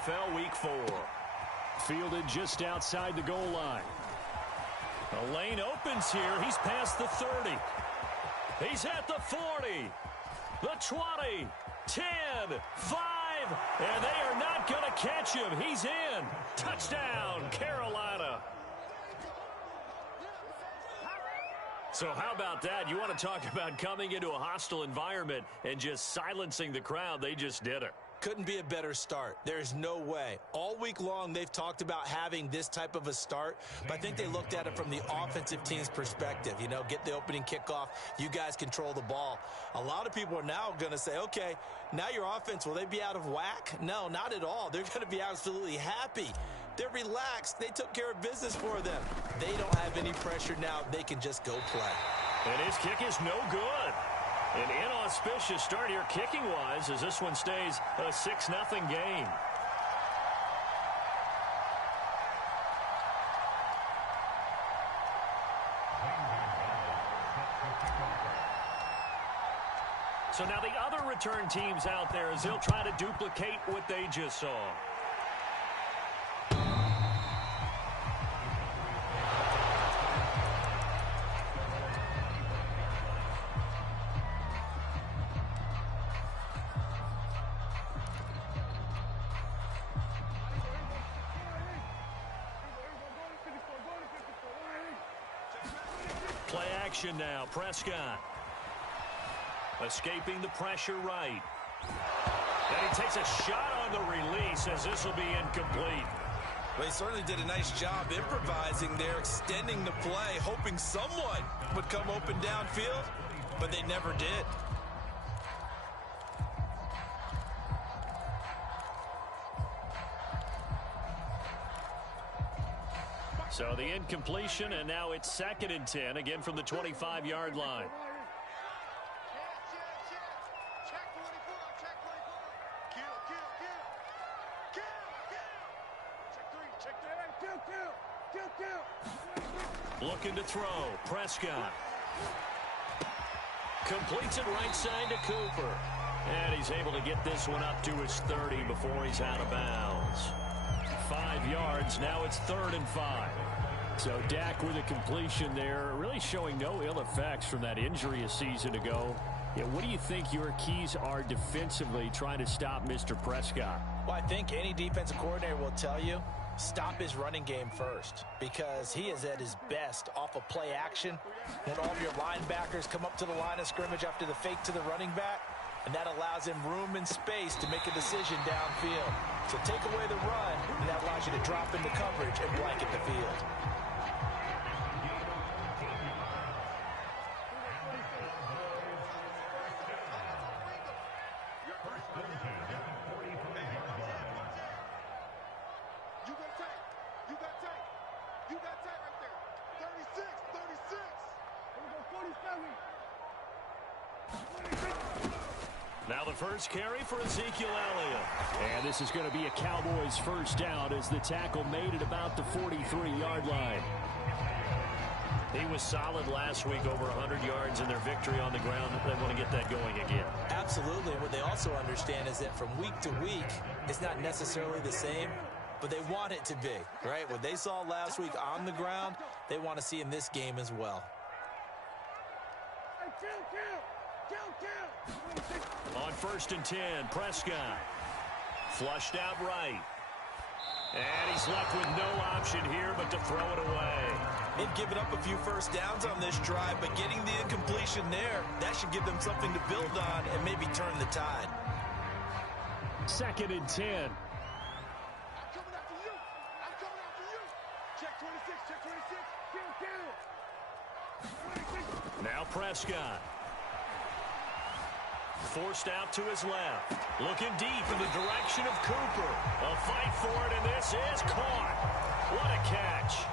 NFL Week 4. Fielded just outside the goal line. The lane opens here. He's past the 30. He's at the 40. The 20. 10. 5. And they are not going to catch him. He's in. Touchdown, Carolina. So how about that? You want to talk about coming into a hostile environment and just silencing the crowd. They just did it. Couldn't be a better start. There's no way. All week long, they've talked about having this type of a start, but I think they looked at it from the offensive team's perspective. You know, get the opening kickoff. You guys control the ball. A lot of people are now going to say, okay, now your offense, will they be out of whack? No, not at all. They're going to be absolutely happy. They're relaxed. They took care of business for them. They don't have any pressure now. They can just go play. And his kick is no good. An inauspicious start here kicking-wise as this one stays a 6-0 game. So now the other return teams out there as they'll try to duplicate what they just saw. Play action now. Prescott. Escaping the pressure right. And he takes a shot on the release as this will be incomplete. Well, he certainly did a nice job improvising there, extending the play, hoping someone would come open downfield, but they never did. So the incompletion, and now it's 2nd and 10, again from the 25-yard line. Looking to throw. Prescott. Completes it right side to Cooper. And he's able to get this one up to his 30 before he's out of bounds. 5 yards. Now it's 3rd and 5. So Dak with a completion there, really showing no ill effects from that injury a season ago. Yeah, what do you think your keys are defensively trying to stop Mr. Prescott? Well, I think any defensive coordinator will tell you, stop his running game first, because he is at his best off of play action when all of your linebackers come up to the line of scrimmage after the fake to the running back, and that allows him room and space to make a decision downfield. So take away the run, and that allows you to drop into coverage and blanket the field. Now the first carry for Ezekiel Elliott. And this is going to be a Cowboys first down as the tackle made it about the 43-yard line. He was solid last week, over 100 yards in their victory on the ground. They want to get that going again. Absolutely. What they also understand is that from week to week, it's not necessarily the same, but they want it to be, right? What they saw last week on the ground, they want to see in this game as well. On 1st and 10, Prescott. Flushed out right. And he's left with no option here but to throw it away. They've given up a few first downs on this drive, but getting the incompletion there, that should give them something to build on and maybe turn the tide. 2nd and 10. I'm coming after you. I'm coming after you. Check 26, check 26. Kill. Now Prescott. Forced out to his left. Looking deep in the direction of Cooper. A fight for it, and this is caught. What a catch.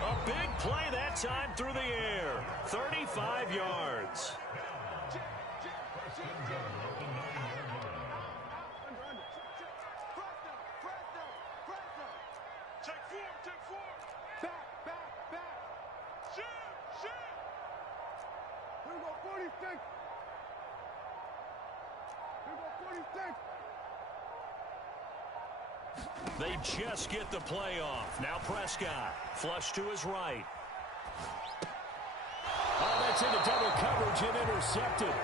A big play that time through the air. 35 yards. Check 4. Back. Shoot. Here we go, 46. Here we go, 46. They just get the play off. Now Prescott, flush to his right. Oh, that's into double coverage and intercepted.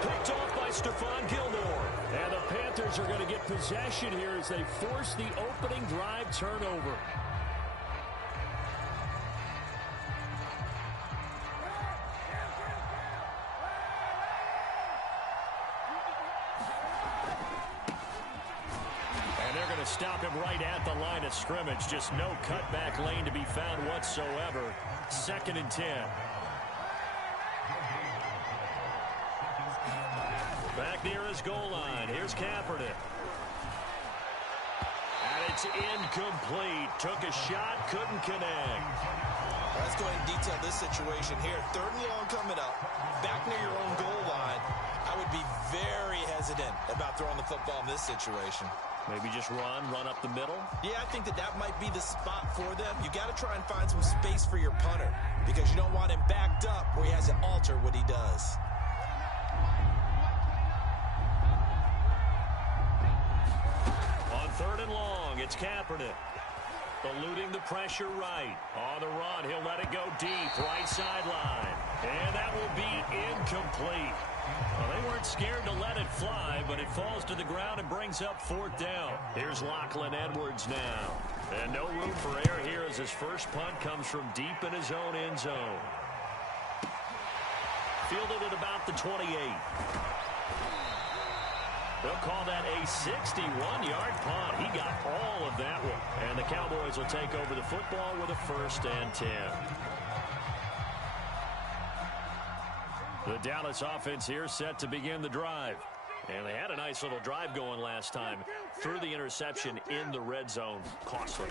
Picked off by Stephon Gilmore. And the Panthers are going to get possession here as they force the opening drive turnover. And they're going to stop him right at the line of scrimmage. Just no cutback lane to be found whatsoever. 2nd and 10. Back near his goal line. Here's Kaepernick. And it's incomplete. Took a shot, couldn't connect. Let's go ahead and detail this situation here. 3rd and long coming up. Back near your own goal line. I would be very hesitant about throwing the football in this situation. Maybe just run up the middle? Yeah, I think that might be the spot for them. You got to try and find some space for your punter because you don't want him backed up where he has to alter what he does. On 3rd and long, it's Kaepernick. Eluding the pressure right. On the run, he'll let it go deep. Right sideline. And that will be incomplete. Well, they weren't scared to let it fly, but it falls to the ground and brings up 4th down. Here's Lachlan Edwards now. And no room for error here as his first punt comes from deep in his own end zone. Fielded at about the 28. They'll call that a 61-yard punt. He got all of that one. And the Cowboys will take over the football with a 1st and 10. The Dallas offense here set to begin the drive. And they had a nice little drive going last time. Threw the interception in the red zone. Costly.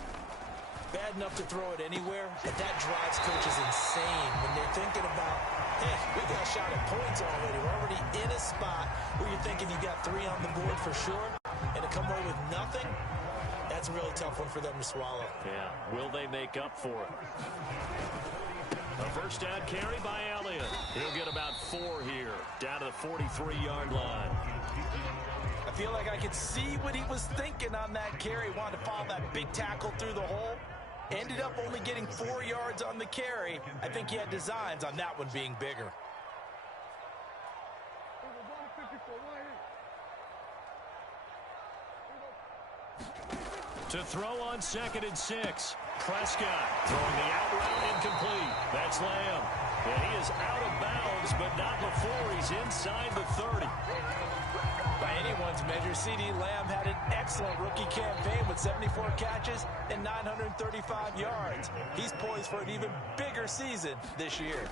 Bad enough to throw it anywhere, but that drives coaches insane when they're thinking about, hey, we got a shot at points already. We're already in a spot where you're thinking you got 3 on the board for sure, and to come away with nothing, that's a really tough one for them to swallow. Yeah, will they make up for it? A 1st down carry by Elliott. He'll get about 4 here, down to the 43-yard line. I feel like I could see what he was thinking on that carry. Wanted to follow that big tackle through the hole. Ended up only getting 4 yards on the carry. I think he had designs on that one being bigger. To throw on 2nd and 6. Prescott throwing the out route incomplete. That's Lamb. And he is out of bounds, but not before he's inside the 30. By anyone's measure, C.D. Lamb had an excellent rookie campaign with 74 catches and 935 yards. He's poised for an even bigger season this year.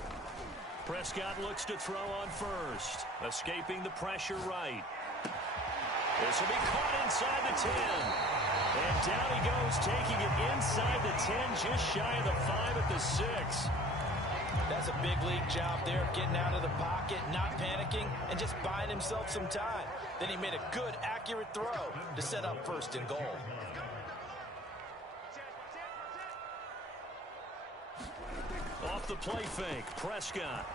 Prescott looks to throw on 1st. Escaping the pressure right. This will be caught inside the 10. And down he goes, taking it inside the 10, just shy of the 5 at the 6. That's a big league job there, getting out of the pocket, not panicking, and just buying himself some time. Then he made a good, accurate throw to set up 1st and goal. Off the play fake, Prescott.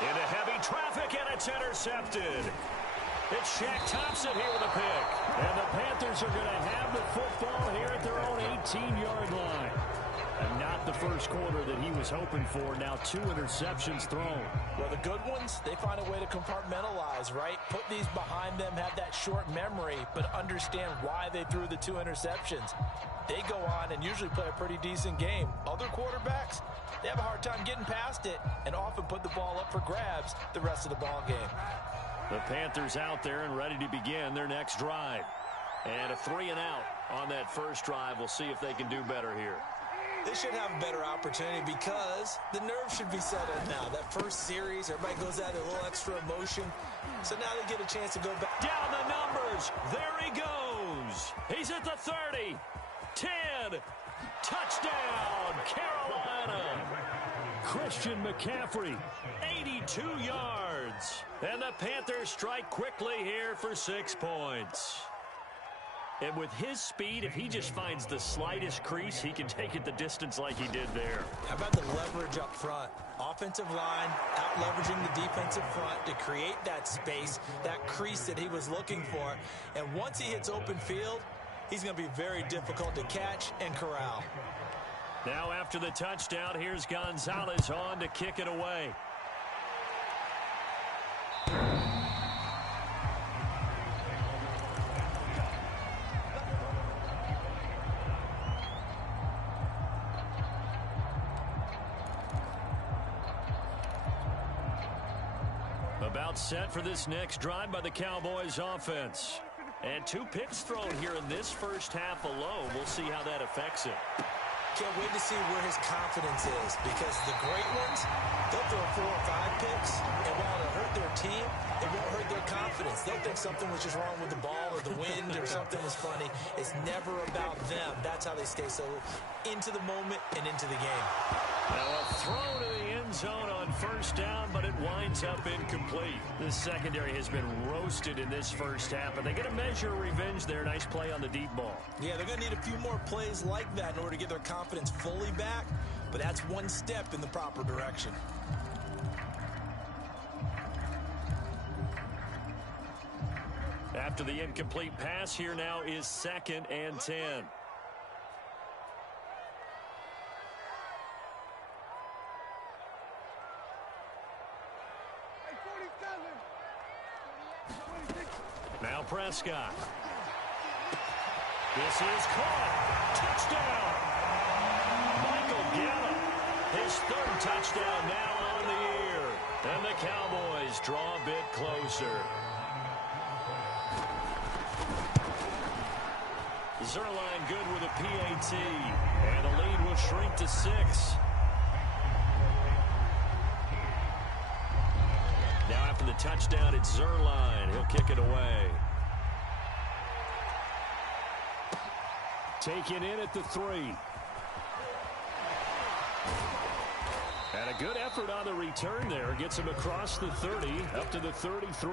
Into heavy traffic, and it's intercepted. It's Shaq Thompson here with a pick. And the Panthers are going to have the football here at their own 18-yard line. And not the first quarter that he was hoping for. Now 2 interceptions thrown. Well, the good ones, they find a way to compartmentalize, right? Put these behind them, have that short memory, but understand why they threw the 2 interceptions. They go on and usually play a pretty decent game. Other quarterbacks, they have a hard time getting past it and often put the ball up for grabs the rest of the ball game. The Panthers out there and ready to begin their next drive. And a 3 and out on that first drive. We'll see if they can do better here. They should have a better opportunity because the nerves should be settled now. That first series, everybody goes out with a little extra emotion. So now they get a chance to go back. Down the numbers. There he goes. He's at the 30. 10. Touchdown, Carolina. Christian McCaffrey, 82 yards. And the Panthers strike quickly here for 6 points. And with his speed, if he just finds the slightest crease, he can take it the distance like he did there. How about the leverage up front? Offensive line out leveraging the defensive front to create that space, that crease that he was looking for. And once he hits open field, he's going to be very difficult to catch and corral. Now after the touchdown, here's Gonzalez on to kick it away. About set for this next drive by the Cowboys offense. And 2 picks thrown here in this first half alone. We'll see how that affects it. Can't wait to see where his confidence is, because the great ones, they'll throw 4 or 5 picks, and while it'll hurt their team, it won't hurt their confidence. They'll think something was just wrong with the ball or the wind or something was funny. It's never about them. That's how they stay so into the moment and into the game. Now a throw to the end zone on first down, but it winds up incomplete. The secondary has been roasted in this first half, but they get a measure of revenge there. Nice play on the deep ball. Yeah, they're going to need a few more plays like that in order to get their confidence fully back, but that's one step in the proper direction. After the incomplete pass, here now is 2nd and 10. Now Prescott. This is caught. Touchdown. Michael Gallup. His 3rd touchdown now on the year. And the Cowboys draw a bit closer. Zerline good with a PAT. And the lead will shrink to 6. Now after the touchdown, it's Zerline. He'll kick it away. Taken in at the 3. And a good effort on the return there. Gets him across the 30 up to the 33.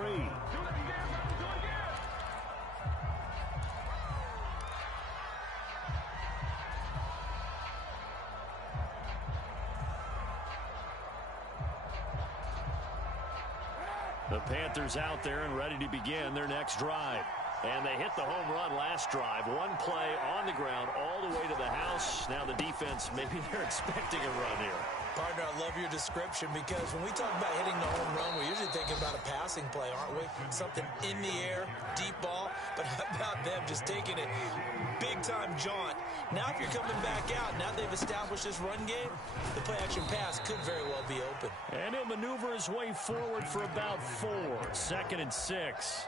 The Panthers out there and ready to begin their next drive. And they hit the home run last drive. 1 play on the ground all the way to the house. Now the defense, maybe they're expecting a run here. Partner, I love your description, because when we talk about hitting the home run, we're usually thinking about a passing play, aren't we? Something in the air, deep ball. But how about them just taking it big-time jaunt? Now if you're coming back out, now they've established this run game, the play-action pass could very well be open. And he'll maneuver his way forward for about 4. 2nd and 6.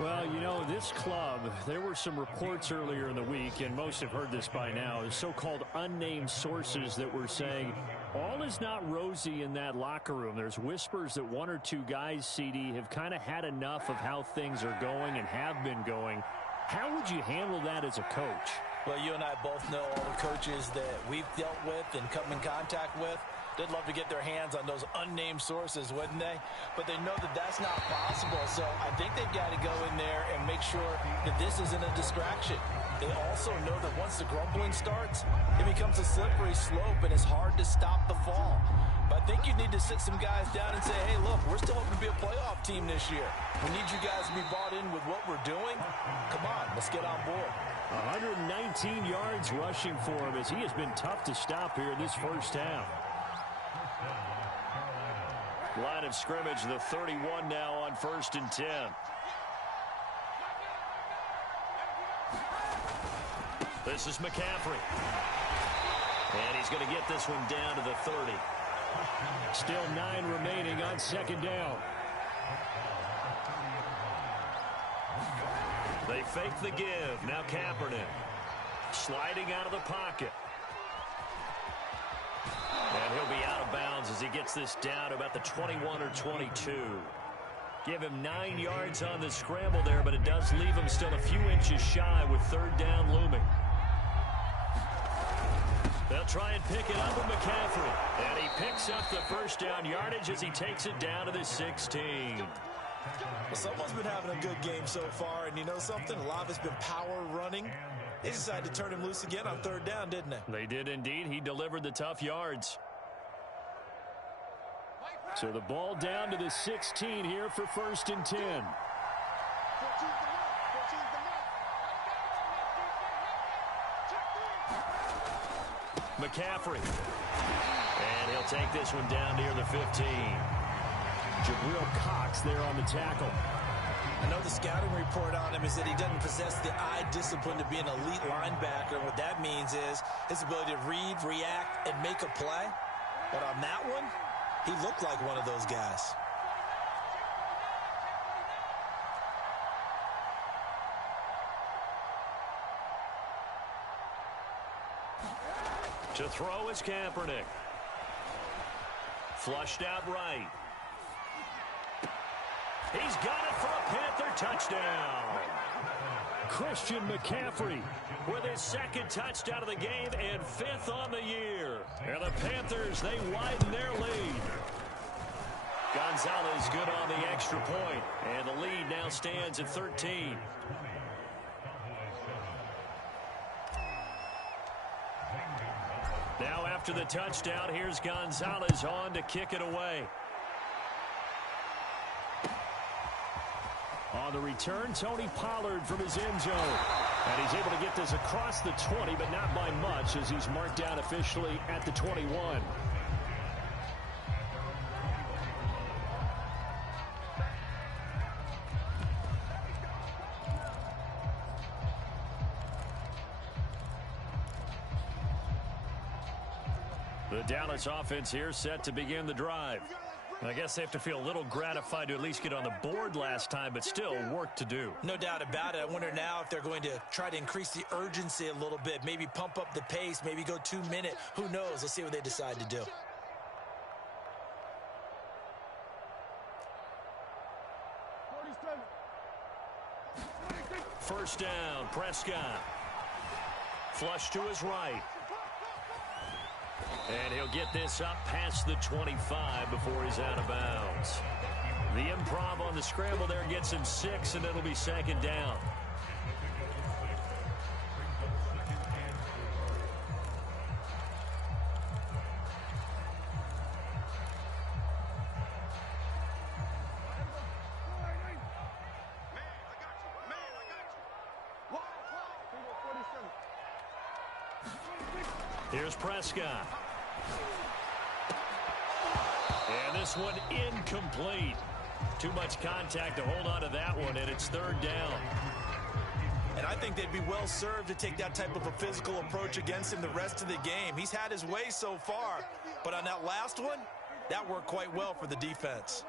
Well, you know, this club, there were some reports earlier in the week, and most have heard this by now, so-called unnamed sources that were saying all is not rosy in that locker room. There's whispers that 1 or 2 guys, CD, have kind of had enough of how things are going and have been going. How would you handle that as a coach? Well, you and I both know all the coaches that we've dealt with and come in contact with. They'd love to get their hands on those unnamed sources, wouldn't they? But they know that that's not possible, so I think they've got to go in there and make sure that this isn't a distraction. They also know that once the grumbling starts, it becomes a slippery slope, and it's hard to stop the fall. But I think you need to sit some guys down and say, hey, look, we're still hoping to be a playoff team this year. We need you guys to be bought in with what we're doing. Come on, let's get on board. 119 yards rushing for him, as he has been tough to stop here in this first half. Line of scrimmage, the 31 now on 1st and 10. This is McCaffrey. And he's going to get this one down to the 30. Still 9 remaining on 2nd down. They fake the give. Now Kaepernick sliding out of the pocket. And he'll be out of bounds as he gets this down to about the 21 or 22. Give him 9 yards on the scramble there, but it does leave him still a few inches shy with 3rd down looming. They'll try and pick it up with McCaffrey. And he picks up the 1st down yardage as he takes it down to the 16. Well, someone's been having a good game so far, and you know something? A lot of it's been power running. They decided to turn him loose again on third down, didn't they? They did indeed. He delivered the tough yards. So the ball down to the 16 here for 1st and 10. McCaffrey. And he'll take this one down near the 15. Jabril Cox there on the tackle. I know the scouting report on him is that he doesn't possess the eye discipline to be an elite linebacker. And what that means is his ability to read, react, and make a play. But on that one, he looked like one of those guys. To throw is Kaepernick. Flushed out right. He's got it for a Panther touchdown. Christian McCaffrey with his 2nd touchdown of the game and 5th on the year. And the Panthers, they widen their lead. Gonzalez good on the extra point. And the lead now stands at 13. Now after the touchdown, here's Gonzalez on to kick it away. On the return, Tony Pollard from his end zone. And he's able to get this across the 20, but not by much as he's marked down officially at the 21. The Dallas offense here set to begin the drive. I guess they have to feel a little gratified to at least get on the board last time, but still work to do. No doubt about it. I wonder now if they're going to try to increase the urgency a little bit, maybe pump up the pace, maybe go 2-minute. Who knows? Let's see what they decide to do. First down, Prescott. Flush to his right. And he'll get this up past the 25 before he's out of bounds. The improv on the scramble there gets him 6, and it'll be 2nd down. Here's Prescott. And this one incomplete. Too much contact to hold on to that one, and it's 3rd down. And I think they'd be well served to take that type of a physical approach against him the rest of the game. He's had his way so far, but on that last one, that worked quite well for the defense.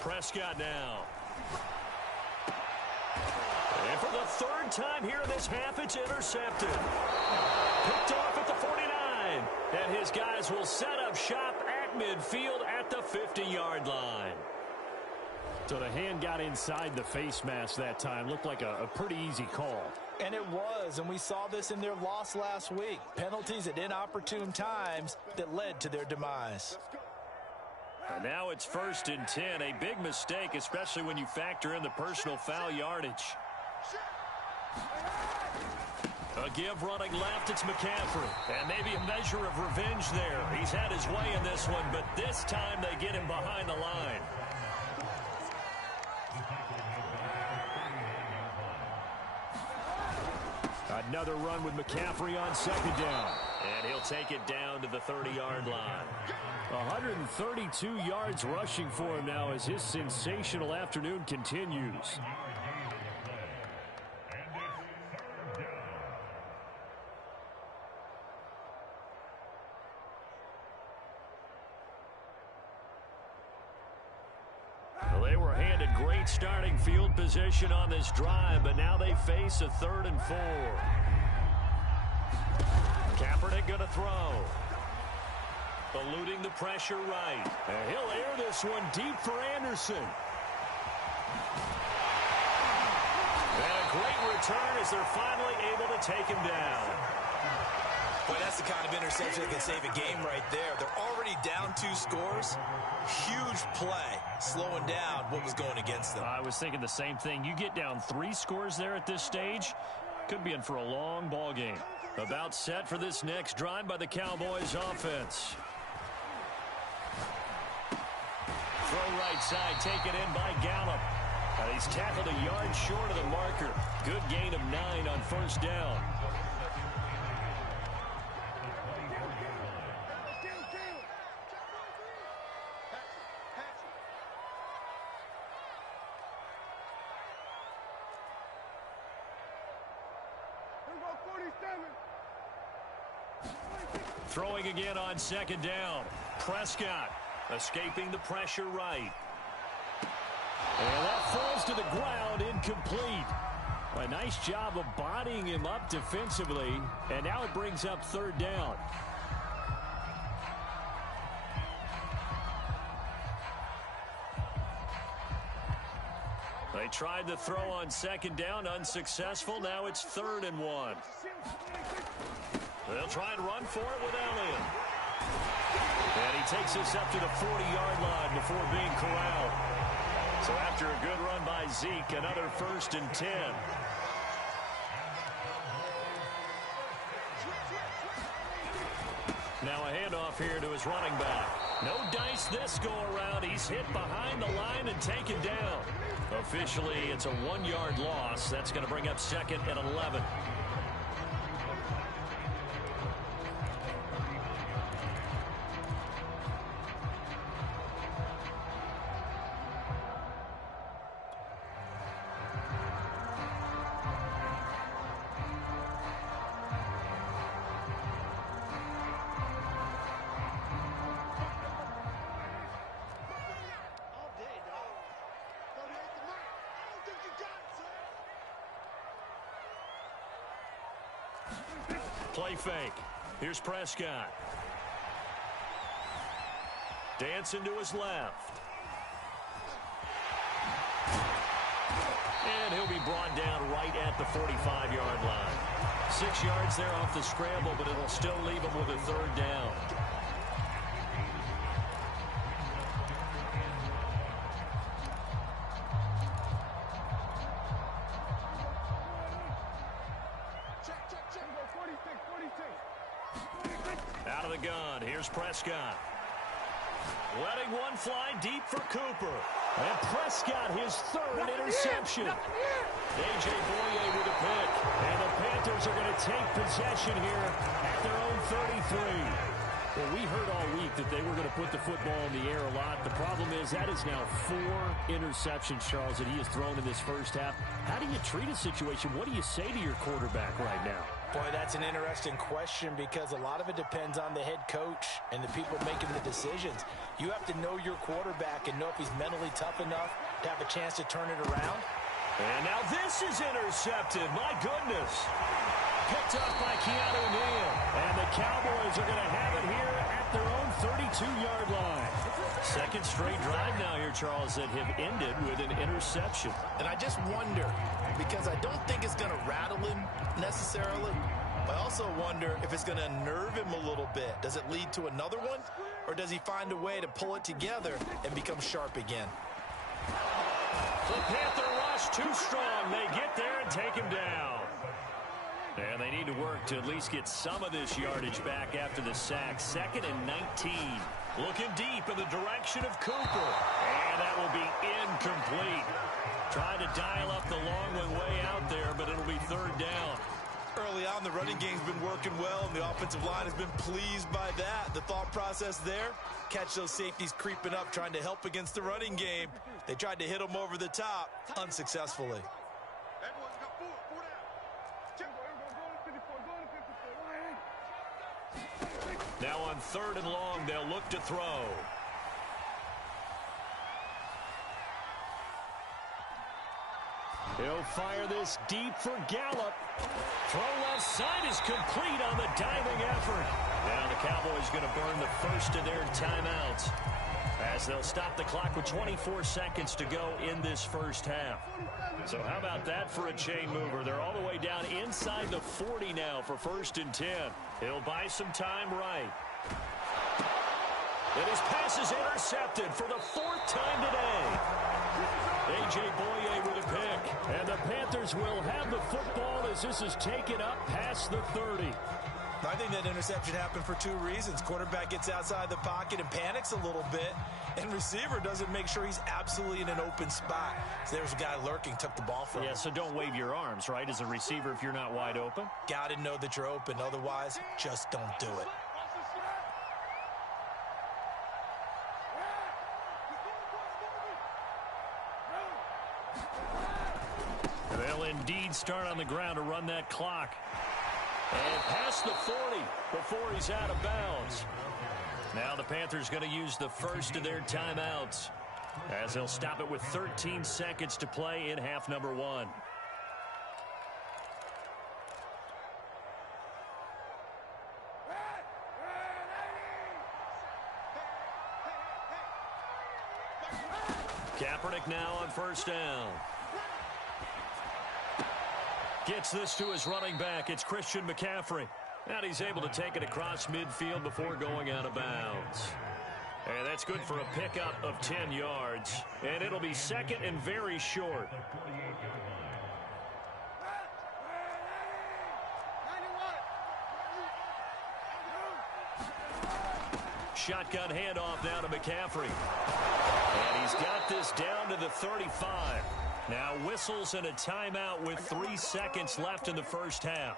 Prescott now. And for the 3rd time here in this half, it's intercepted. Picked off at the 49. And his guys will set up shop at midfield at the 50-yard line. So the hand got inside the face mask that time. Looked like a pretty easy call. And it was, and we saw this in their loss last week. Penalties at inopportune times that led to their demise. And now it's 1st and 10. A big mistake, especially when you factor in the personal foul yardage. A give running left, it's McCaffrey. And maybe a measure of revenge there. He's had his way in this one, but this time they get him behind the line. Another run with McCaffrey on 2nd down. And he'll take it down to the 30-yard line. 132 yards rushing for him now as his sensational afternoon continues. Well, they were handed great starting field position on this drive, but now they face a 3rd and 4. Kaepernick going to throw. Eluding the pressure right. And he'll air this one deep for Anderson. And a great return as they're finally able to take him down. Boy, that's the kind of interception that can save a game right there. They're already down 2 scores. Huge play, slowing down what was going against them. I was thinking the same thing. You get down 3 scores there at this stage, could be in for a long ball game. About set for this next drive by the Cowboys offense. Throw right side, taken in by Gallup. He's tackled a yard short of the marker. Good gain of 9 on first down. Throwing again on second down. Prescott escaping the pressure right. And that falls to the ground, incomplete. A nice job of bodying him up defensively, and now it brings up third down. They tried to throw on second down, unsuccessful. Now it's 3rd and 1. They'll try and run for it with Elliott. And he takes us up to the 40-yard line before being corralled. So after a good run by Zeke, another 1st and 10. Now a handoff here to his running back. No dice this go around. He's hit behind the line and taken down. Officially, it's a 1-yard loss. That's going to bring up 2nd and 11. Play fake. Here's Prescott. Dancing to his left. And he'll be brought down right at the 45-yard line. 6 yards there off the scramble, but it'll still leave him with a 3rd down. Out of the gun, here's Prescott. Letting one fly deep for Cooper. And Prescott, his 3rd interception. A.J. Boye with a pick. And the Panthers are going to take possession here at their own 33. Well, we heard all week that they were going to put the football in the air a lot. The problem is that is now 4 interceptions, Charles, that he has thrown in this first half. How do you treat a situation? What do you say to your quarterback right now? Boy, that's an interesting question because a lot of it depends on the head coach and the people making the decisions. You have to know your quarterback and know if he's mentally tough enough to have a chance to turn it around. And now this is intercepted. My goodness. Picked up by Keanu Neal. And the Cowboys are going to have it here at their own 32-yard line. 2nd straight drive now here, Charles, that have ended with an interception. And I just wonder, because I don't think it's going to rattle him necessarily, I also wonder if it's going to nerve him a little bit. Does it lead to another one? Or does he find a way to pull it together and become sharp again? The Panther rush too strong. They get there and take him down. And they need to work to at least get some of this yardage back after the sack. 2nd and 19. Looking deep in the direction of Cooper. And that will be incomplete. Trying to dial up the long one way out there, but it'll be 3rd down. Early on, the running game's been working well, and the offensive line has been pleased by that. The thought process there, catch those safeties creeping up, trying to help against the running game. They tried to hit them over the top, unsuccessfully. Now on 3rd and long, they'll look to throw. He'll fire this deep for Gallup. Throw left side is complete on the diving effort. Now the Cowboys going to burn the first of their timeouts as they'll stop the clock with 24 seconds to go in this first half. So how about that for a chain mover? They're all the way down inside the 40 now for 1st and 10. He'll buy some time right. And his pass is intercepted for the 4th time today. A.J. Boye with a pick. And the Panthers will have the football as this is taken up past the 30. I think that interception happened for 2 reasons. Quarterback gets outside the pocket and panics a little bit, and receiver doesn't make sure he's absolutely in an open spot. So there's a guy lurking, took the ball from him. Yeah, so don't wave your arms, right, as a receiver if you're not wide open? Got to know that you're open. Otherwise, just don't do it. They'll indeed start on the ground to run that clock. And past the 40 before he's out of bounds. Now the Panthers going to use the first of their timeouts as they'll stop it with 13 seconds to play in half number 1. Kaepernick now on 1st down. Gets this to his running back. It's Christian McCaffrey. And he's able to take it across midfield before going out of bounds. And that's good for a pickup of 10 yards. And it'll be 2nd and very short. Shotgun handoff now to McCaffrey. And he's got this down to the 35. Now whistles and a timeout with 3 seconds left in the 1st half.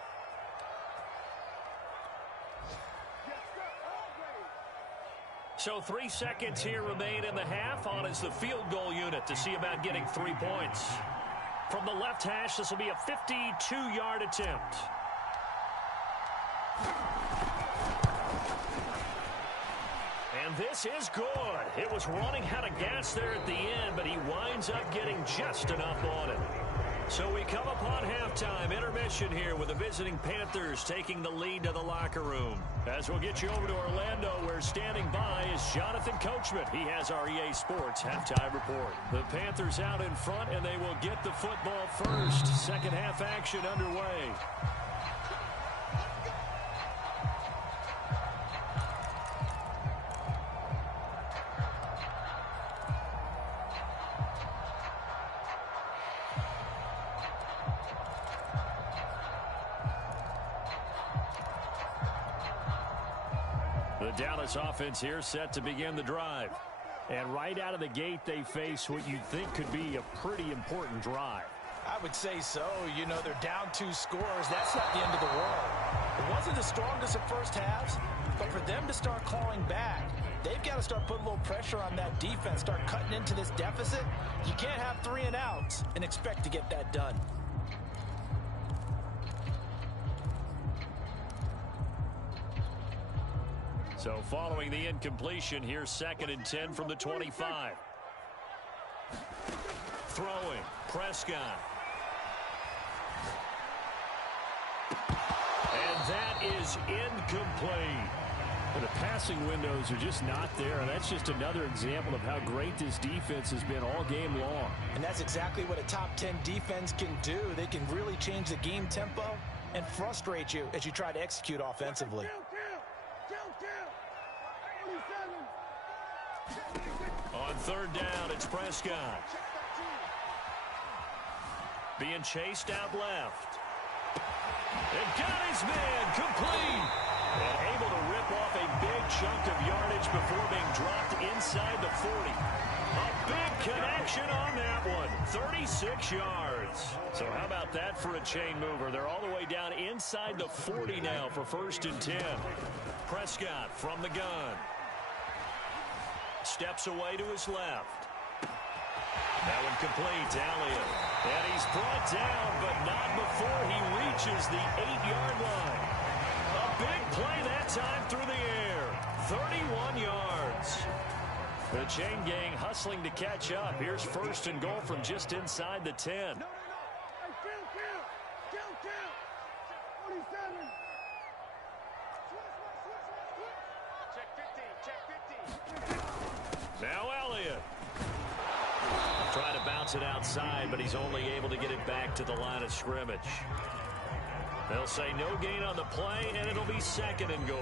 So 3 seconds here remain in the half. On is the field goal unit to see about getting 3 points. From the left hash, this will be a 52-yard attempt. And this is good. It was running out of gas there at the end, but he winds up getting just enough on it. So we come upon halftime, intermission here with the visiting Panthers taking the lead to the locker room. As we'll get you over to Orlando, where standing by is Jonathan Coachman. He has our EA Sports halftime report. The Panthers out in front, and they will get the football first. 2nd half action underway. The Dallas offense here set to begin the drive. And right out of the gate, they face what you'd think could be a pretty important drive. I would say so. You know, they're down 2 scores. That's not the end of the world. It wasn't the strongest of first halves, but for them to start clawing back, they've got to start putting a little pressure on that defense, start cutting into this deficit. You can't have 3 and outs and expect to get that done. So following the incompletion, here's 2nd and 10 from the 25. Throwing, Prescott. And that is incomplete. The passing windows are just not there, and that's just another example of how great this defense has been all game long. And that's exactly what a top 10 defense can do. They can really change the game tempo and frustrate you as you try to execute offensively. On 3rd down, it's Prescott. Being chased out left. And got his man complete. And able to rip off a big chunk of yardage before being dropped inside the 40. A big connection on that one. 36 yards. So how about that for a chain mover? They're all the way down inside the 40 now for 1st and 10. Prescott from the gun. Steps away to his left. That one complete, Elliott. And he's brought down, but not before he reaches the 8-yard line. A big play that time through the air. 31 yards. The chain gang hustling to catch up. Here's 1st and goal from just inside the 10. No. Hey, count. 47. Switch. Check 15. Now Elliott. Trying to bounce it outside, but he's only able to get it back to the line of scrimmage. They'll say no gain on the play, and it'll be 2nd and goal.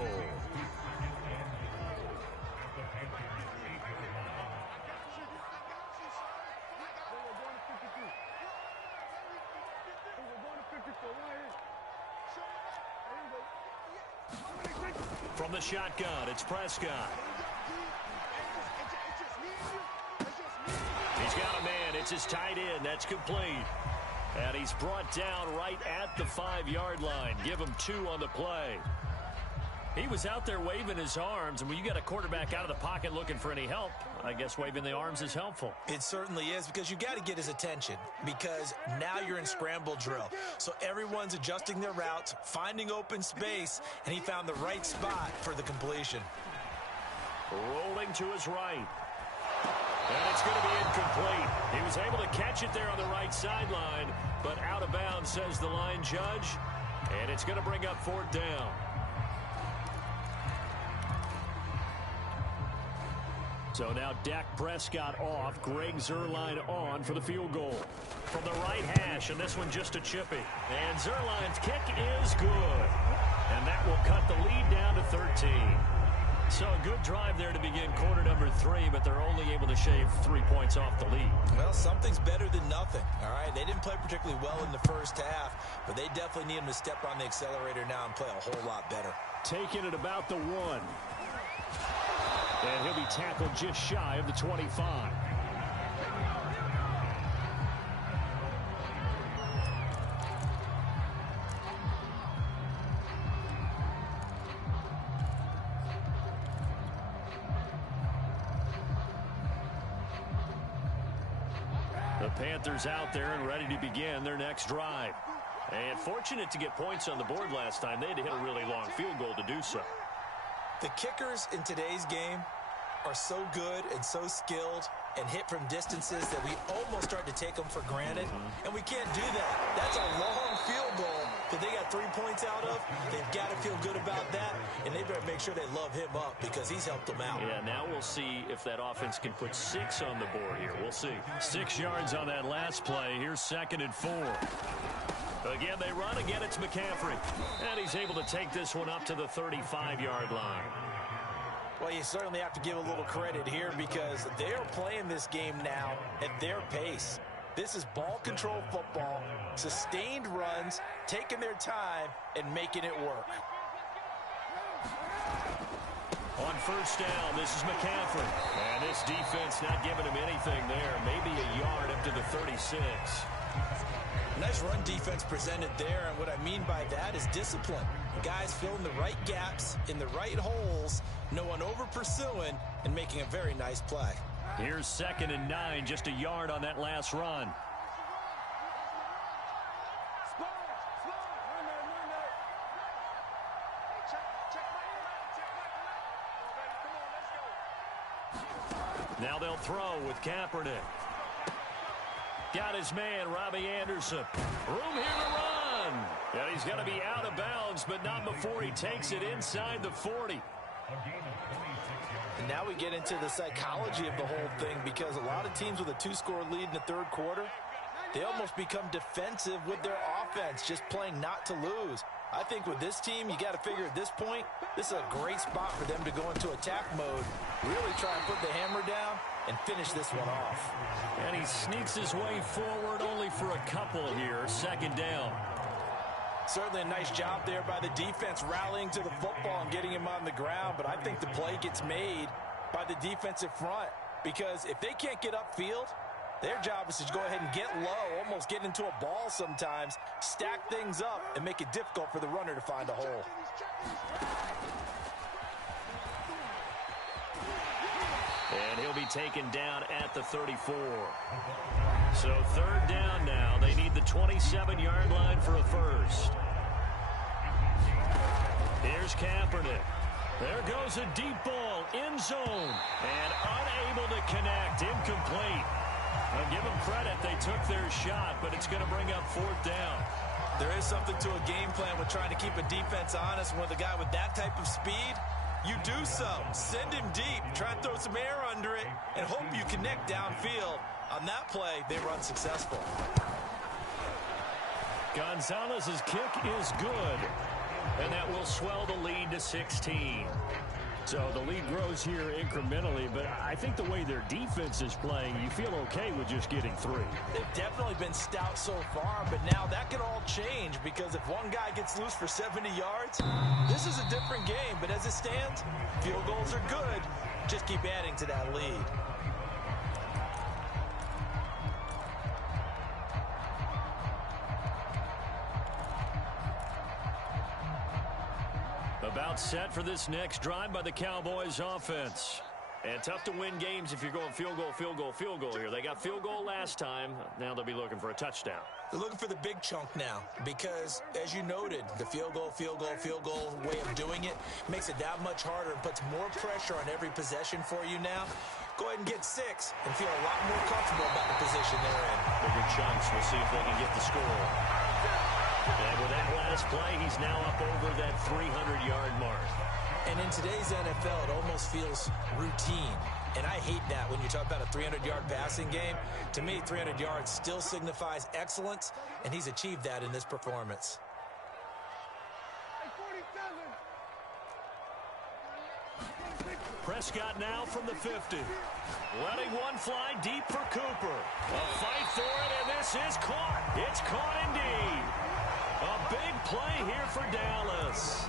From the shotgun, it's Prescott. He's got a man. It's his tight end. That's complete. And he's brought down right at the 5-yard line. Give him 2 on the play. He was out there waving his arms, and when you got a quarterback out of the pocket looking for any help, I guess waving the arms is helpful. It certainly is, because you got to get his attention, because now you're in scramble drill. So everyone's adjusting their routes, finding open space, and he found the right spot for the completion. Rolling to his right. And it's going to be incomplete. He was able to catch it there on the right sideline, but out of bounds, says the line judge. And it's going to bring up 4th down. So now Dak Prescott off, Greg Zuerlein on for the field goal. From the right hash, and this one just a chippy. And Zuerlein's kick is good. And that will cut the lead down to 13. So a good drive there to begin quarter number 3, but they're only able to shave 3 points off the lead. Well, something's better than nothing, all right? They didn't play particularly well in the first half, but they definitely need him to step on the accelerator now and play a whole lot better. Taking it about the 1. And he'll be tackled just shy of the 25. The Panthers out there and ready to begin their next drive. And fortunate to get points on the board last time. They had to hit a really long field goal to do so. The kickers in today's game are so good and so skilled and hit from distances that we almost start to take them for granted. And we can't do that. That's a long field goal that they got 3 points out of. They've got to feel good about that, and they better make sure they love him up because he's helped them out. Yeah, now we'll see if that offense can put 6 on the board here. We'll see. 6 yards on that last play. Here's 2nd and 4. Again, they run. Again, it's McCaffrey. And he's able to take this one up to the 35-yard line. Well, you certainly have to give a little credit here because they're playing this game now at their pace. This is ball control football, sustained runs, taking their time, and making it work. On 1st down, this is McCaffrey. And this defense not giving him anything there. Maybe a yard up to the 36. Nice run defense presented there, and what I mean by that is discipline. Guys filling the right gaps in the right holes, no one over pursuing, and making a very nice play. Here's 2nd and 9, just a yard on that last run. Now they'll throw with Kaepernick. Got his man, Robbie Anderson. Room here to run. And he's going to be out of bounds, but not before he takes it inside the 40. And now we get into the psychology of the whole thing because a lot of teams with a 2-score lead in the 3rd quarter, they almost become defensive with their offense, just playing not to lose. I think with this team, you got to figure at this point, this is a great spot for them to go into attack mode, really try and put the hammer down and finish this one off. And he sneaks his way forward only for a couple here. 2nd down. Certainly a nice job there by the defense rallying to the football and getting him on the ground, but I think the play gets made by the defensive front because if they can't get upfield, their job is to go ahead and get low, almost get into a ball sometimes, stack things up, and make it difficult for the runner to find a hole. And he'll be taken down at the 34. So 3rd down now. They need the 27-yard line for a first. Here's Kaepernick. There goes a deep ball, end zone, and unable to connect, incomplete. I'll give them credit. They took their shot, but it's going to bring up 4th down. There is something to a game plan with trying to keep a defense honest. With a guy with that type of speed, you do so. Send him deep, try and throw some air under it, and hope you connect downfield. On that play, they were unsuccessful. Gonzalez's kick is good, and that will swell the lead to 16. So the lead grows here incrementally, but I think the way their defense is playing, you feel okay with just getting 3. They've definitely been stout so far, but now that could all change because if one guy gets loose for 70 yards, this is a different game. But as it stands, field goals are good. Just keep adding to that lead. About set for this next drive by the Cowboys offense. And tough to win games if you're going field goal, field goal, field goal here. They got field goal last time. Now they'll be looking for a touchdown. They're looking for the big chunk now because, as you noted, the field goal way of doing it makes it that much harder and puts more pressure on every possession for you now. Go ahead and get 6 and feel a lot more comfortable about the position they're in. Bigger chunks. We'll see if they can get the score. And with that last play, he's now up over that 300-yard mark. And in today's NFL, it almost feels routine. And I hate that when you talk about a 300-yard passing game. To me, 300 yards still signifies excellence, and he's achieved that in this performance. Prescott now from the 50. Letting one fly deep for Cooper. A fight for it, and this is caught. It's caught indeed. A big play here for Dallas.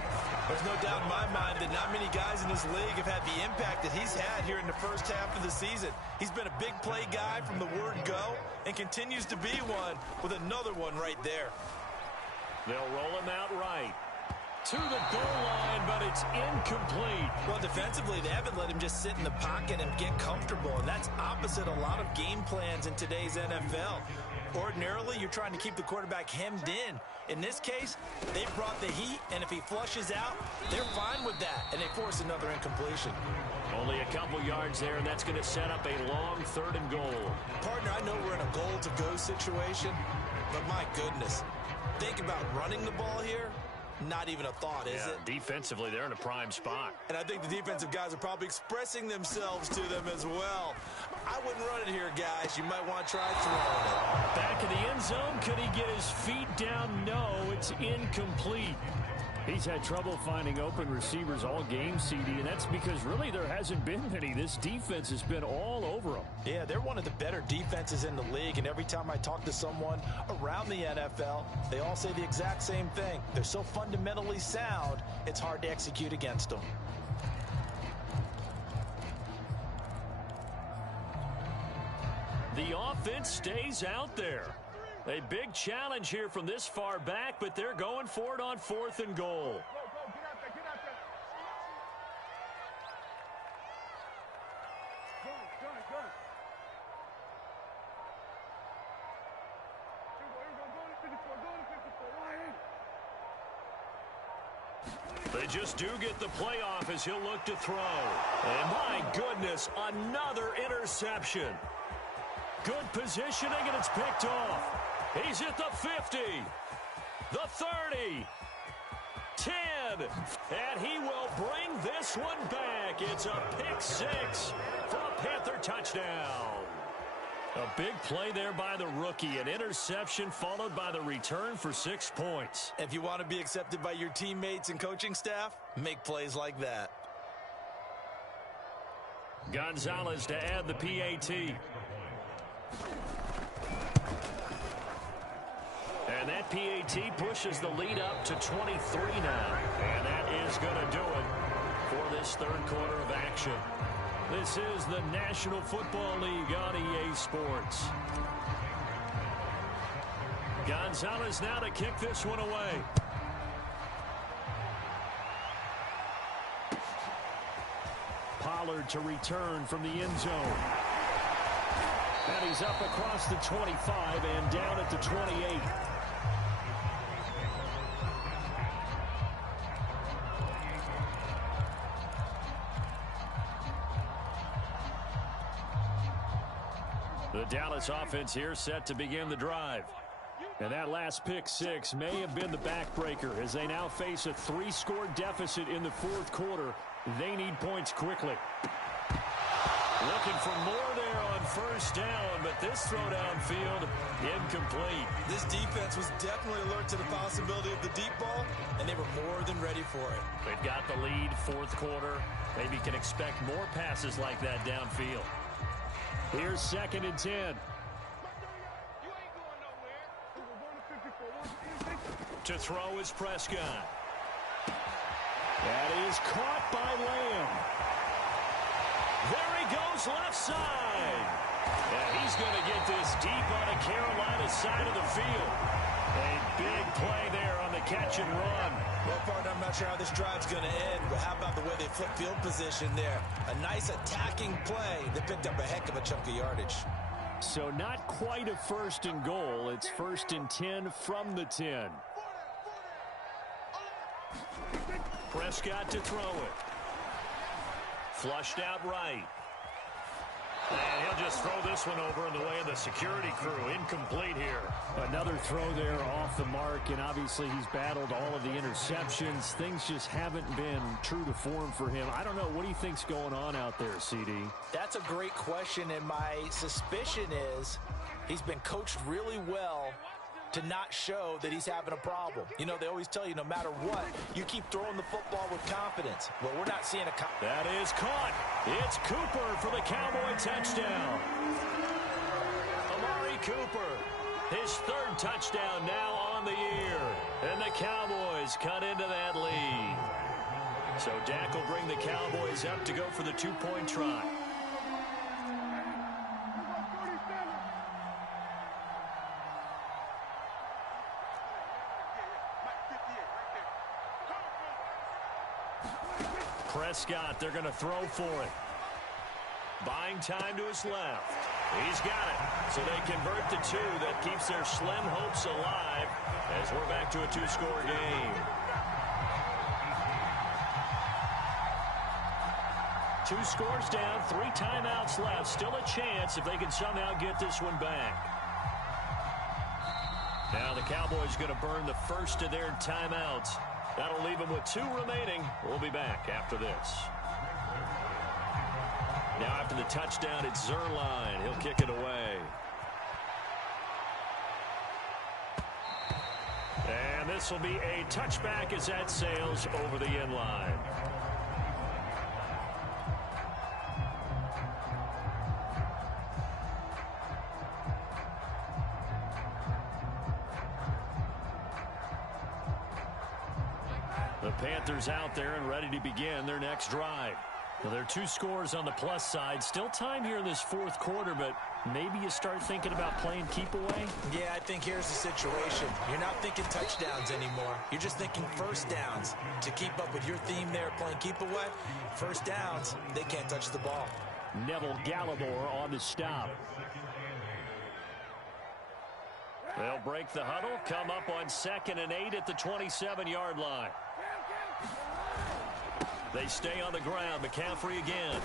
There's no doubt in my mind that not many guys in this league have had the impact that he's had here in the first half of the season. He's been a big play guy from the word go and continues to be one with another one right there. They'll roll him out right to the goal line, but it's incomplete. Well, defensively, they haven't let him just sit in the pocket and get comfortable, and that's opposite a lot of game plans in today's NFL. Ordinarily, you're trying to keep the quarterback hemmed in. In this case, they brought the heat, and if he flushes out, they're fine with that, and they force another incompletion. Only a couple yards there, and that's going to set up a long 3rd and goal. Partner, I know we're in a goal-to-go situation, but my goodness, think about running the ball here. Not even a thought, is it? Defensively, they're in a prime spot. And I think the defensive guys are probably expressing themselves to them as well. I wouldn't run it here, guys. You might want to try throwing it. Back in the end zone, could he get his feet down? No, it's incomplete. He's had trouble finding open receivers all game, CD, and that's because really there hasn't been many. This defense has been all over them. Yeah, they're one of the better defenses in the league, and every time I talk to someone around the NFL, they all say the exact same thing. They're so fundamentally sound, it's hard to execute against them. The offense stays out there. A big challenge here from this far back, but they're going for it on 4th and goal. They just do get the playoff as he'll look to throw. And my goodness, another interception. Good positioning, and it's picked off. He's at the 50, the 30, 10, and he will bring this one back. It's a pick 6 for a Panther touchdown. A big play there by the rookie, an interception followed by the return for 6 points. If you want to be accepted by your teammates and coaching staff, make plays like that. Gonzalez to add the PAT. And that PAT pushes the lead up to 23 now. And that is going to do it for this 3rd quarter of action. This is the National Football League on EA Sports. Gonzalez now to kick this one away. Pollard to return from the end zone. And he's up across the 25 and down at the 28. The Dallas offense here set to begin the drive. And that last pick six may have been the backbreaker as they now face a 3-score deficit in the fourth quarter. They need points quickly. Looking for more there on first down, but this throw downfield incomplete. This defense was definitely alert to the possibility of the deep ball, and they were more than ready for it. They've got the lead, fourth quarter. Maybe can expect more passes like that downfield. Here's 2nd and 10. To throw is Prescott. That is caught by Lamb. There he goes left side. And he's going to get this deep on the Carolina side of the field. A big play there on the catch and run. Well, partner, I'm not sure how this drive's going to end, but how about the way they flip field position there? A nice attacking play that picked up a heck of a chunk of yardage. So not quite a 1st and goal. It's 1st and 10 from the 10. Prescott to throw it. Flushed out right. And he'll just throw this one over in the way of the security crew. Incomplete here. Another throw there off the mark, and obviously he's battled all of the interceptions. Things just haven't been true to form for him. I don't know. What do you think's going on out there, CD? That's a great question, and my suspicion is he's been coached really well to not show that he's having a problem. You know, they always tell you no matter what, you keep throwing the football with confidence. Well, we're not seeing a... That is caught. It's Cooper for the Cowboy touchdown. Amari Cooper, his 3rd touchdown now on the year. And the Cowboys cut into that lead. So Dak will bring the Cowboys up to go for the 2-point try. Prescott, they're going to throw for it. Buying time to his left. He's got it. So they convert the 2. That keeps their slim hopes alive as we're back to a 2-score game. 2 scores down, 3 timeouts left. Still a chance if they can somehow get this one back. Now the Cowboys going to burn the first of their timeouts. That'll leave them with 2 remaining. We'll be back after this. Now after the touchdown, it's Zerline. He'll kick it away. And this will be a touchback as that sails over the end line. The Panthers out there and ready to begin their next drive. Well, there are 2 scores on the plus side. Still time here in this fourth quarter, but maybe you start thinking about playing keep away? Yeah, I think here's the situation. You're not thinking touchdowns anymore. You're just thinking first downs. To keep up with your theme there, playing keep away, first downs, they can't touch the ball. Neville Gallimore on the stop. They'll break the huddle, come up on 2nd and 8 at the 27-yard line. They stay on the ground. McCaffrey again.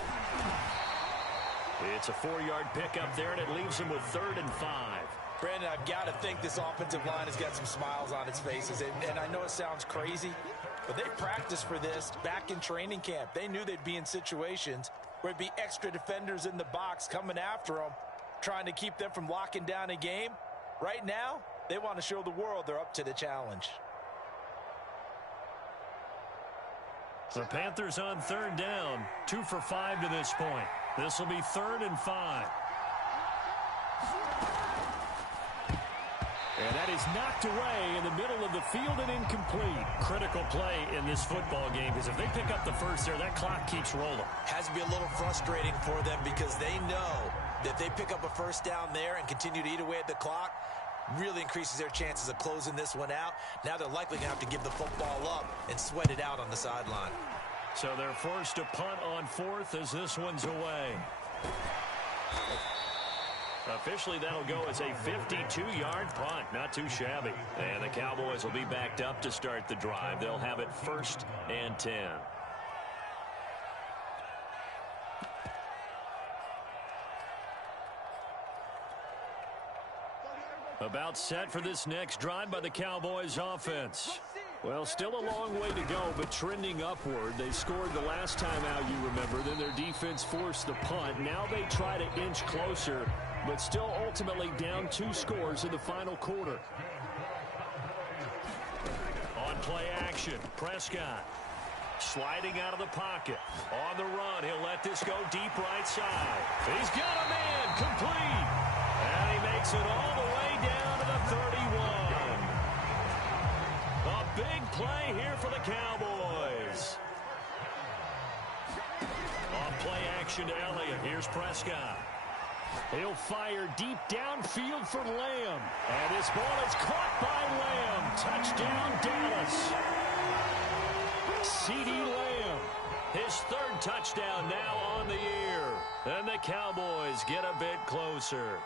It's a 4-yard pickup there, and it leaves them with 3rd and 5. Brandon, I've got to think this offensive line has got some smiles on its faces. And I know it sounds crazy, but they practiced for this back in training camp. They knew they'd be in situations where it'd be extra defenders in the box coming after them, trying to keep them from locking down a game. Right now, they want to show the world they're up to the challenge. The Panthers on 3rd down, 2 for 5 to this point. This will be 3rd and 5. And that is knocked away in the middle of the field and incomplete. Critical play in this football game, because if they pick up the first there, that clock keeps rolling. Has to be a little frustrating for them because they know that they pick up a first down there and continue to eat away at the clock, really increases their chances of closing this one out. Now they're likely going to have to give the football up and sweat it out on the sideline. So they're forced to punt on 4th as this one's away. Officially, that'll go as a 52-yard punt. Not too shabby. And the Cowboys will be backed up to start the drive. They'll have it 1st and 10. About set for this next drive by the Cowboys offense. Well, still a long way to go, but trending upward. They scored the last time out, you remember. Then their defense forced the punt. Now they try to inch closer, but still ultimately down 2 scores in the final quarter. On play action, Prescott. Sliding out of the pocket. On the run, he'll let this go deep right side. He's got a man, complete. And he makes it all the way down to the 31. A big play here for the Cowboys. On play action to Elliott. Here's Prescott. He'll fire deep downfield for Lamb. And this ball is caught by Lamb. Touchdown, Dallas. C.D. Lamb, his 3rd touchdown now on the year. And the Cowboys get a bit closer.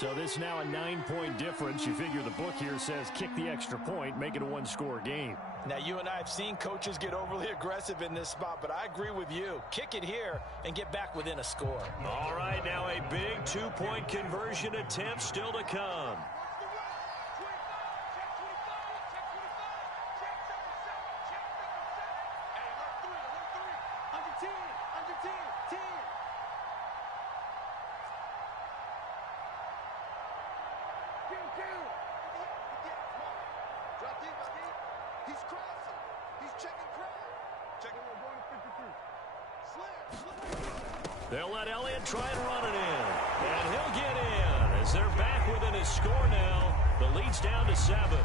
So this is now a 9-point difference. You figure the book here says kick the extra point, make it a 1-score game. Now, you and I have seen coaches get overly aggressive in this spot, but I agree with you. Kick it here and get back within a score. All right, now a big 2-point conversion attempt still to come. They'll let Elliott try and run it in. And he'll get in as they're back within his score now. The lead's down to 7.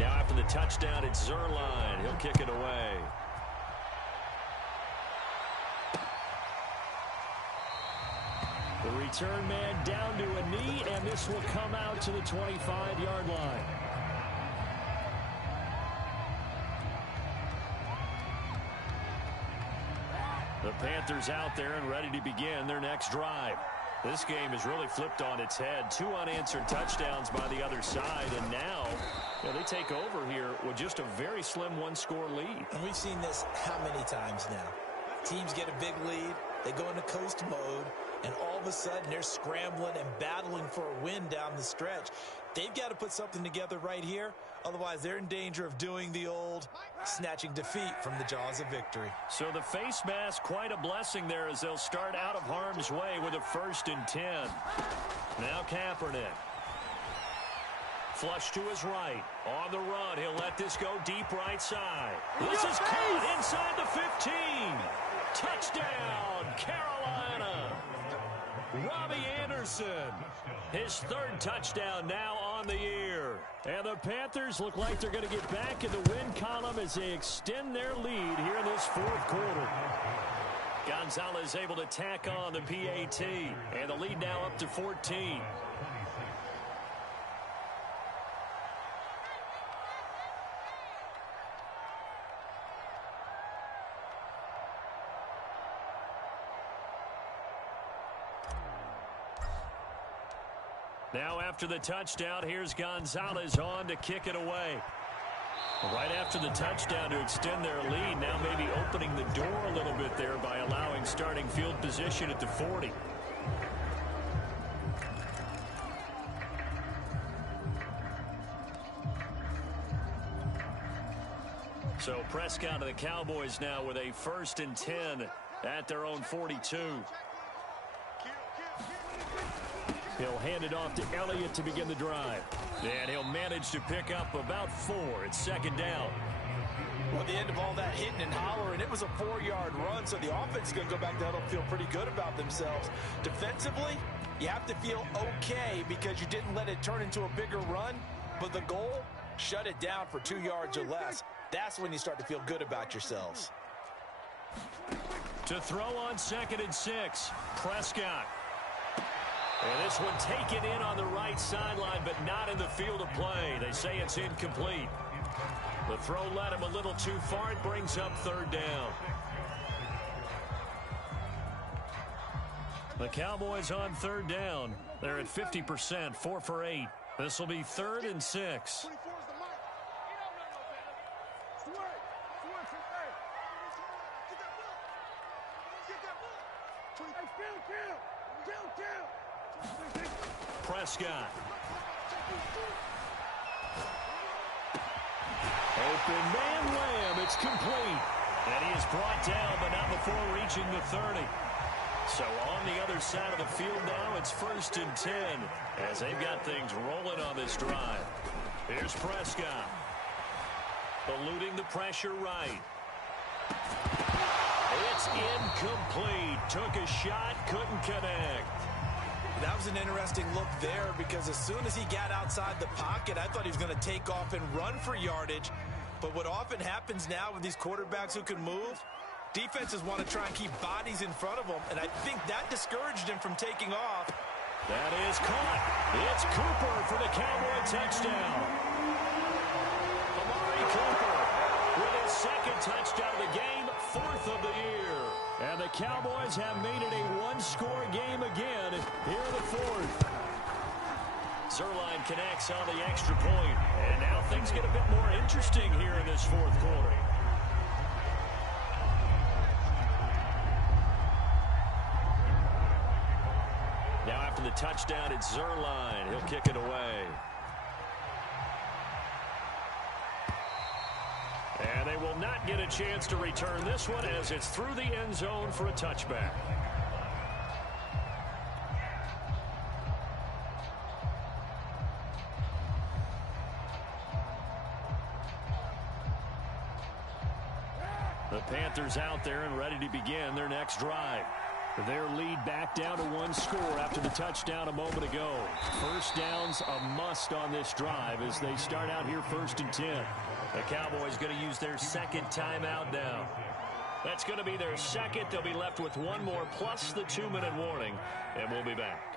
Now after the touchdown, it's Zerline. He'll kick it away. The return man down to a knee, and this will come out to the 25-yard line. The Panthers out there and ready to begin their next drive. This game is really flipped on its head. 2 unanswered touchdowns by the other side, and now they take over here with just a very slim 1-score lead. And we've seen this how many times now? Teams get a big lead, they go into coast mode, and all of a sudden they're scrambling and battling for a win down the stretch. They've got to put something together right here. Otherwise, they're in danger of doing the old snatching defeat from the jaws of victory. So the face mask, quite a blessing there as they'll start out of harm's way with a 1st and 10. Now Kaepernick. Flush to his right. On the run, he'll let this go deep right side. This is caught inside the 15. Touchdown, Carolina. Robbie Anderson, his 3rd touchdown now on the year. And the Panthers look like they're going to get back in the win column as they extend their lead here in this 4th quarter. Gonzalez able to tack on the PAT, and the lead now up to 14. Now after the touchdown, here's Gonzalez on to kick it away. Right after the touchdown to extend their lead, now maybe opening the door a little bit there by allowing starting field position at the 40. So Prescott and the Cowboys now with a 1st and 10 at their own 42. He'll hand it off to Elliott to begin the drive. And he'll manage to pick up about 4. It's 2nd down. Well, at the end of all that hitting and hollering, it was a 4-yard run, so the offense is going to go back to huddle and feel pretty good about themselves. Defensively, you have to feel okay because you didn't let it turn into a bigger run, but the goal, shut it down for 2 yards or less. That's when you start to feel good about yourselves. To throw on 2nd and 6, Prescott. And this one taken in on the right sideline, but not in the field of play. They say it's incomplete. The throw led him a little too far. It brings up 3rd down. The Cowboys on 3rd down. They're at 50%, 4 for 8. This will be 3rd and 6. Prescott. Open man wham. It's complete. And he is brought down, but not before reaching the 30. So on the other side of the field now, it's 1st and 10 as they've got things rolling on this drive. Here's Prescott. Eluding the pressure right. It's incomplete. Took a shot, couldn't connect. That was an interesting look there because as soon as he got outside the pocket, I thought he was going to take off and run for yardage. But what often happens now with these quarterbacks who can move, defenses want to try and keep bodies in front of them, and I think that discouraged him from taking off. That is caught. It's Cooper for the Cowboy touchdown. Amari Cooper with his 2nd touchdown of the game, 4th of the year. And the Cowboys have made it a one-score game again here in the 4th. Zerline connects on the extra point, and now things get a bit more interesting here in this 4th quarter. Now after the touchdown, it's Zerline. He'll kick it away. And they will not get a chance to return this one as it's through the end zone for a touchback. The Panthers out there and ready to begin their next drive. Their lead back down to 1 score after the touchdown a moment ago. First down's a must on this drive as they start out here 1st and 10. The Cowboys going to use their 2nd timeout now. That's going to be their 2nd. They'll be left with 1 more plus the 2-minute warning, and we'll be back.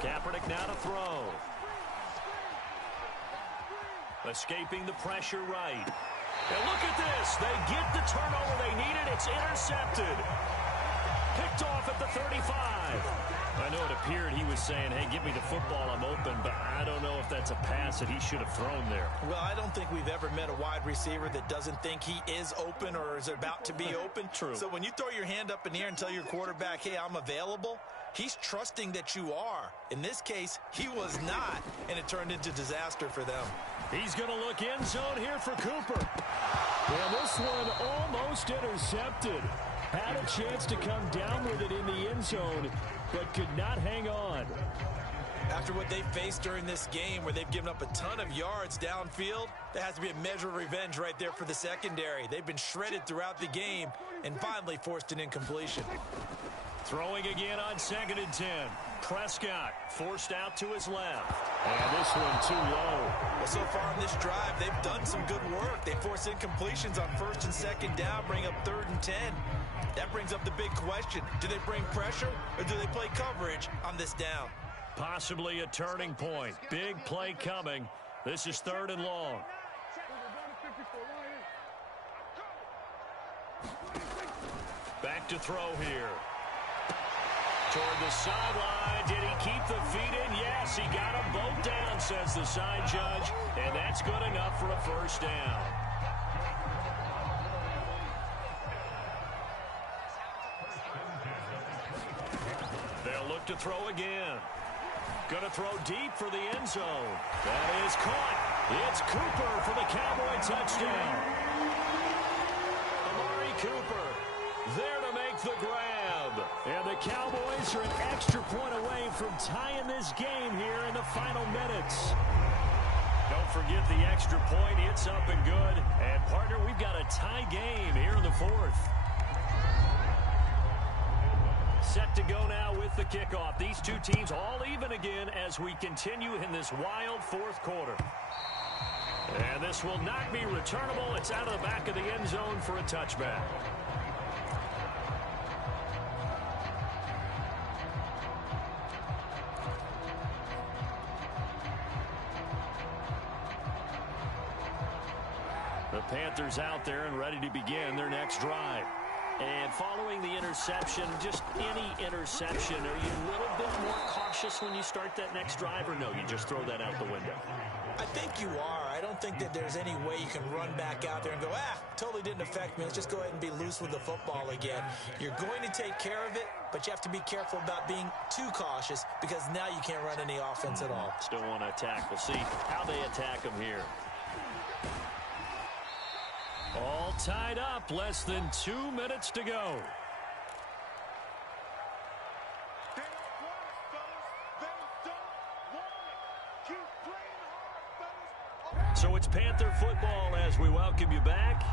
Kaepernick now to throw. Escaping the pressure right. And look at this. They get the turnover they needed. It's intercepted. Picked off at the 35. I know it appeared he was saying, hey, give me the football, I'm open, but I don't know if that's a pass that he should have thrown there. Well, I don't think we've ever met a wide receiver that doesn't think he is open or is about to be open. True. So when you throw your hand up in the air and tell your quarterback, hey, I'm available, he's trusting that you are. In this case, he was not, and it turned into disaster for them. He's going to look end zone here for Cooper. And this one almost intercepted. Had a chance to come down with it in the end zone, but could not hang on. After what they faced during this game where they've given up a ton of yards downfield, there has to be a measure of revenge right there for the secondary. They've been shredded throughout the game and finally forced an incompletion. Throwing again on 2nd and 10. Prescott forced out to his left. And this one too low. Well, so far in this drive, they've done some good work. They force incompletions on 1st and 2nd down, bring up 3rd and 10. That brings up the big question. Do they bring pressure or do they play coverage on this down? Possibly a turning point. Big play coming. This is 3rd and long. Back to throw here. Toward the sideline. Did he keep the feet in? Yes, he got them both down, says the side judge. And that's good enough for a 1st down. They'll look to throw again. Going to throw deep for the end zone. That is caught. It's Cooper for the Cowboy touchdown. Amari Cooper there to make the grab. And the Cowboys are an extra point away from tying this game here in the final minutes. Don't forget the extra point. It's up and good. And, partner, we've got a tie game here in the 4th. Set to go now with the kickoff. These two teams all even again as we continue in this wild 4th quarter. And this will not be returnable. It's out of the back of the end zone for a touchback. The Panthers out there and ready to begin their next drive. And following the interception, just any interception, are you a little bit more cautious when you start that next drive, or no, you just throw that out the window? I think you are. I don't think that there's any way you can run back out there and go, totally didn't affect me. Let's just go ahead and be loose with the football again. You're going to take care of it, but you have to be careful about being too cautious because now you can't run any offense at all. Still want to attack. We'll see how they attack them here. All tied up. Less than 2 minutes to go. So it's Panther football as we welcome you back.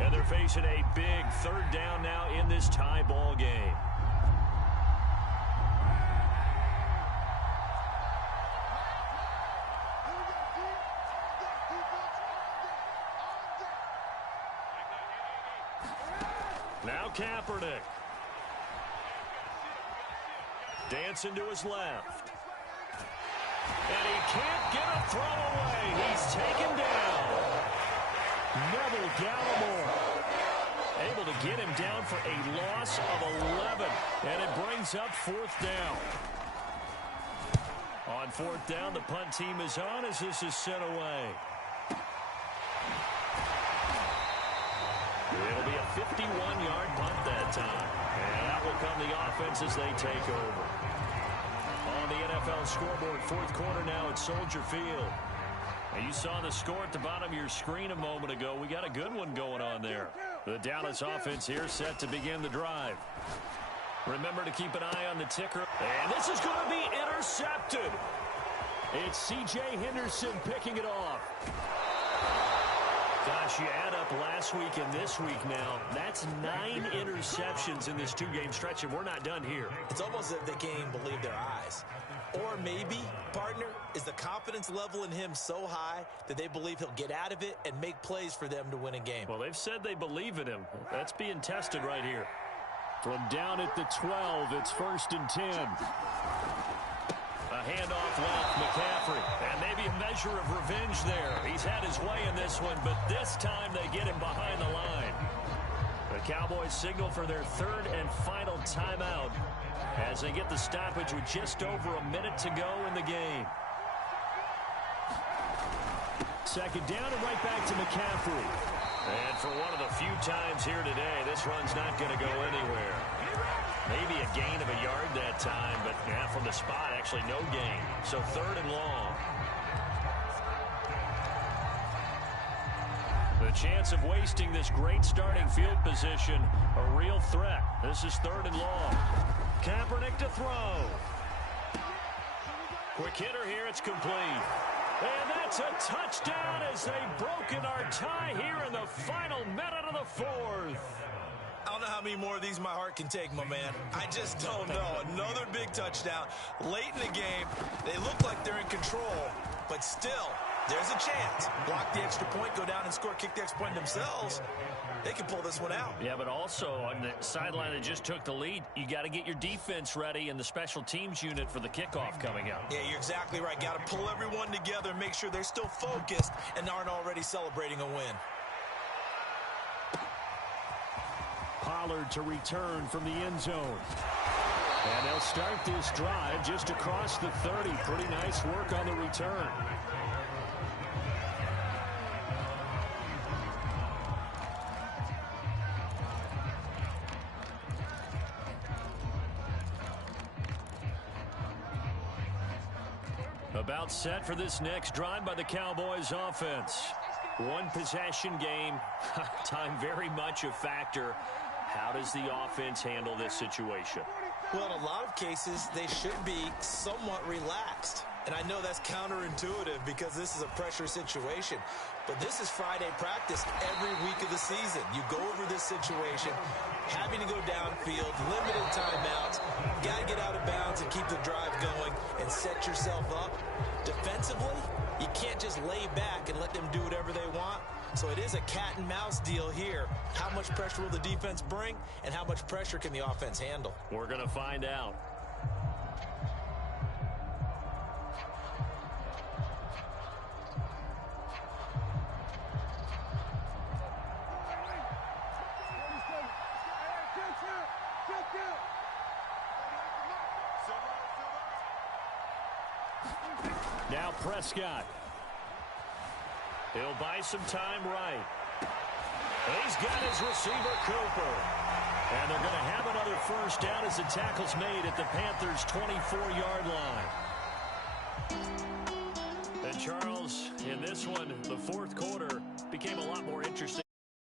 And they're facing a big third down now in this tie ball game. Now Kaepernick. Dancing to his left. And he can't get a throw away. He's taken down. Neville Gallimore able to get him down for a loss of 11. And it brings up fourth down. On fourth down, the punt team is on as this is sent away. It'll be a 51-yard punt that time. And out will come the offense as they take over. On the NFL scoreboard, fourth quarter now at Soldier Field. And you saw the score at the bottom of your screen a moment ago. We got a good one going on there. The Dallas offense here set to begin the drive. Remember to keep an eye on the ticker. And this is going to be intercepted. It's C.J. Henderson picking it off. Gosh, you add up last week and this week now. That's 9 interceptions in this two-game stretch, and we're not done here. It's almost as if they can't even believe their eyes. Or maybe, partner, is the confidence level in him so high that they believe he'll get out of it and make plays for them to win a game. Well, they've said they believe in him. That's being tested right here. From down at the 12, it's 1st and 10. A handoff left, McCaffrey. And maybe a measure of revenge there. He's had his way in this one, but this time they get him behind the line. The Cowboys signal for their third and final timeout as they get the stoppage with just over a minute to go in the game. Second down and right back to McCaffrey. And for one of the few times here today, this run's not going to go anywhere. Maybe a gain of a yard that time, but from the spot, actually no gain. So third and long. The chance of wasting this great starting field position, a real threat. This is third and long. Kaepernick to throw. Quick hitter here, it's complete. And that's a touchdown as they've broken our tie here in the final minute of the fourth. I don't know how many more of these my heart can take, my man. I just don't know. Another big touchdown. Late in the game, they look like they're in control, but still, there's a chance. Block the extra point, go down and score, kick the extra point themselves. They can pull this one out. Yeah, but also on the sideline that just took the lead, you got to get your defense ready and the special teams unit for the kickoff coming up. Yeah, you're exactly right. Got to pull everyone together and make sure they're still focused and aren't already celebrating a win. Pollard to return from the end zone. And they'll start this drive just across the 30. Pretty nice work on the return. About set for this next drive by the Cowboys offense. One possession game. Time very much a factor. How does the offense handle this situation? Well, in a lot of cases, they should be somewhat relaxed. And I know that's counterintuitive because this is a pressure situation. But this is Friday practice every week of the season. You go over this situation, having to go downfield, limited timeouts, got to get out of bounds and keep the drive going and set yourself up. Defensively, you can't just lay back and let them do whatever they want. So it is a cat and mouse deal here. How much pressure will the defense bring and how much pressure can the offense handle? We're going to find out. Now Prescott. He'll buy some time right. He's got his receiver, Cooper. And they're going to have another first down as the tackle's made at the Panthers' 24-yard line. And Charles, in this one, the fourth quarter became a lot more interesting.